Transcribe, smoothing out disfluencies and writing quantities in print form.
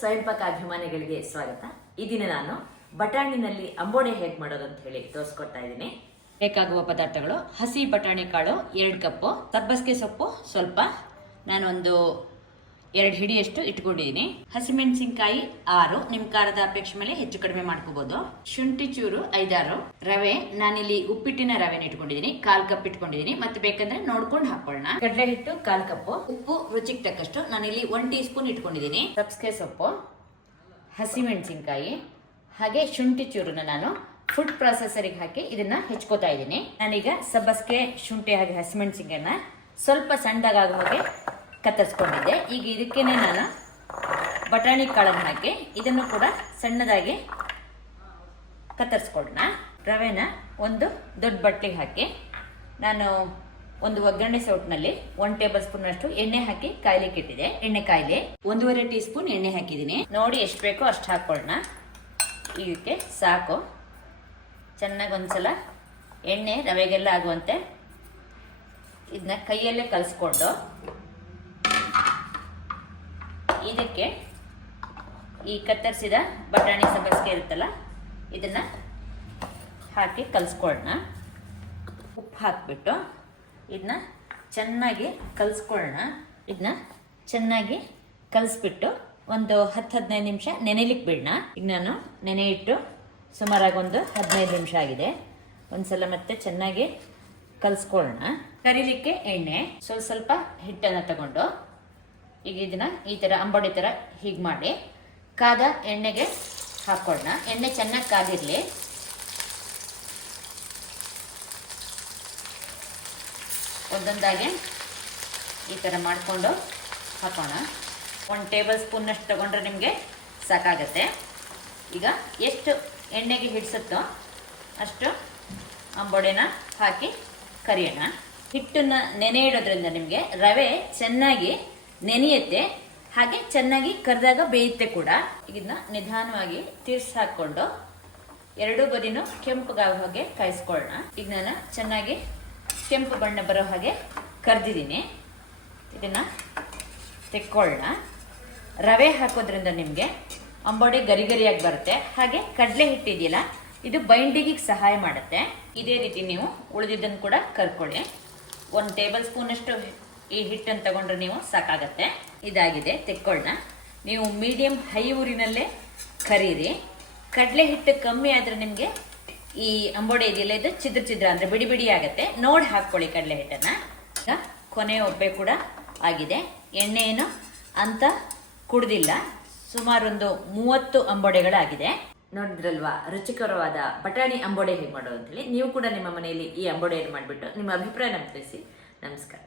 ಸ್ವಯಂಪಾಕ ಅಭಿಮಾನಿಗಳಿಗೆ ಸ್ವಾಗತ. ಈ ದಿನ ನಾನು ಬಟಾಣಿನಲ್ಲಿ ಅಂಬೋಡೆ ಹೇಗೆ ಮಾಡೋದು ಅಂತ ಹೇಳಿ ತೋರಿಸ್ಕೊಡ್ತಾ ಇದ್ದೀನಿ. ಬೇಕಾಗುವ ಪದಾರ್ಥಗಳು: ಹಸಿ ಬಟಾಣಿ ಕಾಳು 2 ಕಪ್ಪು, ಸಬ್ಬಸಿಗೆ ಸೊಪ್ಪು ಸ್ವಲ್ಪ, ನಾನೊಂದು 2 ಹಿಡಿಯಷ್ಟು ಇಟ್ಕೊಂಡಿದ್ದೀನಿ. ಹಸಿಮೆಣಸಿನಕಾಯಿ 6, ನಿಮ್ ಖಾರದ ಅಪೇಕ್ಷೆ ಮೇಲೆ ಹೆಚ್ಚು ಕಡಿಮೆ ಮಾಡ್ಕೋಬಹುದು. ಶುಂಠಿ ಚೂರು 5-6, ರವೆ ನಾನಿಲ್ಲಿ ಉಪ್ಪಿಟ್ಟಿನ ರವೆನ ಇಟ್ಕೊಂಡಿದ್ದೀನಿ, 1/4 ಕಪ್ ಇಟ್ಕೊಂಡಿದ್ದೀನಿ. ಮತ್ತೆ ಬೇಕಂದ್ರೆ ನೋಡ್ಕೊಂಡು ಹಾಕೊಳ್ಳೋಣ. ಕಡಲೆ ಹಿಟ್ಟು 1/4 ಕಪ್, ಉಪ್ಪು ರುಚಿಗೆ ತಕ್ಕಷ್ಟು, ನಾನಿಲ್ಲಿ 1 ಟೀ ಸ್ಪೂನ್ ಇಟ್ಕೊಂಡಿದ್ದೀನಿ. ಸಬ್ಬಸಿಗೆ ಸೊಪ್ಪು, ಹಸಿಮೆಣಸಿನಕಾಯಿ ಹಾಗೆ ಶುಂಠಿ ಚೂರನ್ನ ನಾನು ಫುಡ್ ಪ್ರೊಸೆಸರಿಗೆ ಹಾಕಿ ಇದನ್ನ ಹೆಚ್ಕೋತಾ ಇದ್ದೀನಿ. ನಾನೀಗ ಸಬ್ಬಸಿಗೆ, ಶುಂಠಿ ಹಾಗೆ ಹಸಿಮೆಣಸಿನಕಾಯಿನ ಸ್ವಲ್ಪ ಸಣ್ಣದಾಗೋ ಹಾಗೆ ಕತ್ತರಿಸ್ಕೊಂಡಿದ್ದೆ. ಈಗ ಇದಕ್ಕೇನೆ ನಾನು ಬಟಾಣಿ ಕಾಳನ್ನು ಹಾಕಿ ಇದನ್ನು ಕೂಡ ಸಣ್ಣದಾಗಿ ಕತ್ತರಿಸ್ಕೊಳ್ಳೋಣ. ರವೆನ ಒಂದು ದೊಡ್ಡ ಬಟ್ಲಿಗೆ ಹಾಕಿ ನಾನು ಒಂದು ಒಗ್ಗರಣೆ ಸೌಟ್ನಲ್ಲಿ 1 ಟೇಬಲ್ ಸ್ಪೂನ್ ಅಷ್ಟು ಎಣ್ಣೆ ಹಾಕಿ ಕಾಯ್ಲಿಕ್ಕೆ ಇಟ್ಟಿದೆ. ಎಣ್ಣೆ ಕಾಯ್ಲಿ 1.5 ಟೀ ಸ್ಪೂನ್ ಎಣ್ಣೆ ಹಾಕಿದ್ದೀನಿ. ನೋಡಿ ಎಷ್ಟು ಬೇಕೋ ಅಷ್ಟು ಹಾಕೊಳ್ಳೋಣ. ಇದಕ್ಕೆ ಸಾಕು. ಚೆನ್ನಾಗಿ ಒಂದ್ಸಲ ಎಣ್ಣೆ ರವೆಗೆಲ್ಲ ಆಗುವಂತೆ ಇದನ್ನ ಕೈಯಲ್ಲೇ ಕಲಿಸ್ಕೊಂಡು ಇದಕ್ಕೆ ಈ ಕತ್ತರಿಸಿದ ಬಟಾಣಿ ಸಬ್ಬಸಿಗೆ ಇರುತ್ತಲ್ಲ ಇದನ್ನ ಹಾಕಿ ಕಲಿಸ್ಕೊಳ್ಳೋಣ. ಉಪ್ಪು ಹಾಕ್ಬಿಟ್ಟು ಇದನ್ನ ಚೆನ್ನಾಗಿ ಕಲಿಸ್ಕೊಳ್ಳೋಣ. ಇದನ್ನ ಚೆನ್ನಾಗಿ ಕಲಿಸ್ಬಿಟ್ಟು ಒಂದು 10-15 ನಿಮಿಷ ನೆನೆಲಿಕ್ಕೆ ಬಿಡೋಣ. ಈಗ ನಾನು ನೆನೆ ಇಟ್ಟು ಸುಮಾರಾಗಿ ಒಂದು 15 ನಿಮಿಷ ಆಗಿದೆ. ಒಂದ್ಸಲ ಮತ್ತೆ ಚೆನ್ನಾಗಿ ಕಲಿಸ್ಕೊಳ್ಳೋಣ. ಕರಿಲಿಕ್ಕೆ ಎಣ್ಣೆ ಸ್ವಲ್ಪ ಹಿಟ್ಟನ್ನು ತಗೊಂಡು ಈಗ ಇದನ್ನ ಈ ತರ ಅಂಬೊಡೆ ತರ ಹೀಗೆ ಮಾಡಿ ಕಾದ ಎಣ್ಣೆಗೆ ಹಾಕೊಳ್ಳೋಣ. ಎಣ್ಣೆ ಚೆನ್ನಾಗಿ ಕಾದಿರ್ಲಿ. ಒಂದೊಂದಾಗೆ ಈ ತರ ಮಾಡಿಕೊಂಡು ಹಾಕೋಣ. 1 ಟೇಬಲ್ ಸ್ಪೂನ್ ಅಷ್ಟು ತಗೊಂಡ್ರೆ ನಿಮಗೆ ಸಾಕಾಗತ್ತೆ. ಈಗ ಎಷ್ಟು ಎಣ್ಣೆಗೆ ಹಿಡಿಸುತ್ತೋ ಅಷ್ಟು ಅಂಬೊಡೆನ ಹಾಕಿ ಕರಿಯೋಣ. ಹಿಟ್ಟನ್ನ ನೆನೆ ಇಡೋದ್ರಿಂದ ನಿಮಗೆ ರವೆ ಚೆನ್ನಾಗಿ ನೆನೆಯುತ್ತೆ, ಹಾಗೆ ಚೆನ್ನಾಗಿ ಕರೆದಾಗ ಬೇಯುತ್ತೆ ಕೂಡ. ಇದನ್ನ ನಿಧಾನವಾಗಿ ತಿರ್ಸಿ ಹಾಕೊಂಡು 2 ಬದಿನೂ ಕೆಂಪುಗಾಗೋ ಹಾಗೆ ಕಾಯಿಸ್ಕೊಳ್ಳೋಣ. ಈಗ ನಾನು ಚೆನ್ನಾಗಿ ಕೆಂಪು ಬಣ್ಣ ಬರೋ ಹಾಗೆ ಕರೆದಿದ್ದೀನಿ. ಇದನ್ನ ತೆಕ್ಕೊಳ್ಳೋಣ. ರವೆ ಹಾಕೋದ್ರಿಂದ ನಿಮಗೆ ಅಂಬೊಡೆ ಗರಿ ಗರಿಯಾಗಿ ಬರುತ್ತೆ. ಹಾಗೆ ಕಡಲೆ ಹಿಟ್ಟಿದೆಯಲ್ಲ ಇದು ಬೈಂಡಿಂಗಿಗೆ ಸಹಾಯ ಮಾಡುತ್ತೆ. ಇದೇ ರೀತಿ ನೀವು ಉಳಿದಿದ್ದನ್ನು ಕೂಡ ಕರ್ಕೊಳ್ಳಿ. 1 ಟೇಬಲ್ ಸ್ಪೂನ್ ಅಷ್ಟು ಈ ಹಿಟ್ಟನ್ನು ತಗೊಂಡ್ರೆ ನೀವು ಸಾಕಾಗತ್ತೆ. ಇದಾಗಿದೆ, ತೆಕ್ಕೊಳ್ಳೋಣ. ನೀವು ಮೀಡಿಯಂ ಹೈ ಊರಿನಲ್ಲೇ ಕರೀರಿ. ಕಡಲೆ ಹಿಟ್ಟು ಕಮ್ಮಿ ಆದ್ರೆ ನಿಮಗೆ ಈ ಅಂಬೊಡೆ ಇದೆಯಲ್ಲ ಇದು ಚಿದ್ರ ಚಿದ್ರ ಅಂದ್ರೆ ಬಿಡಿ ಬಿಡಿ ಆಗತ್ತೆ. ನೋಡಿ ಹಾಕೊಳ್ಳಿ ಕಡಲೆ ಹಿಟ್ಟನ್ನ. ಈಗ ಕೊನೆ ಒಬ್ಬೆ ಕೂಡ ಆಗಿದೆ. ಎಣ್ಣೆ ಏನು ಅಂತ ಕುಡ್ದಿಲ್ಲ. ಸುಮಾರು ಒಂದು 30 ಅಂಬೊಡೆಗಳಾಗಿದೆ. ನೋಡಿದ್ರಲ್ವಾ ರುಚಿಕರವಾದ ಬಟಾಣಿ ಅಂಬೊಡೆ ಹೇಗೆ ಮಾಡೋದು ಅಂತ ಹೇಳಿ. ನೀವು ಕೂಡ ನಿಮ್ಮ ಮನೆಯಲ್ಲಿ ಈ ಅಂಬೊಡೆಯನ್ನು ಮಾಡಿಬಿಟ್ಟು ನಿಮ್ಮ ಅಭಿಪ್ರಾಯ ನಮಗೆ ತಿಳಿಸಿ. ನಮಸ್ಕಾರ.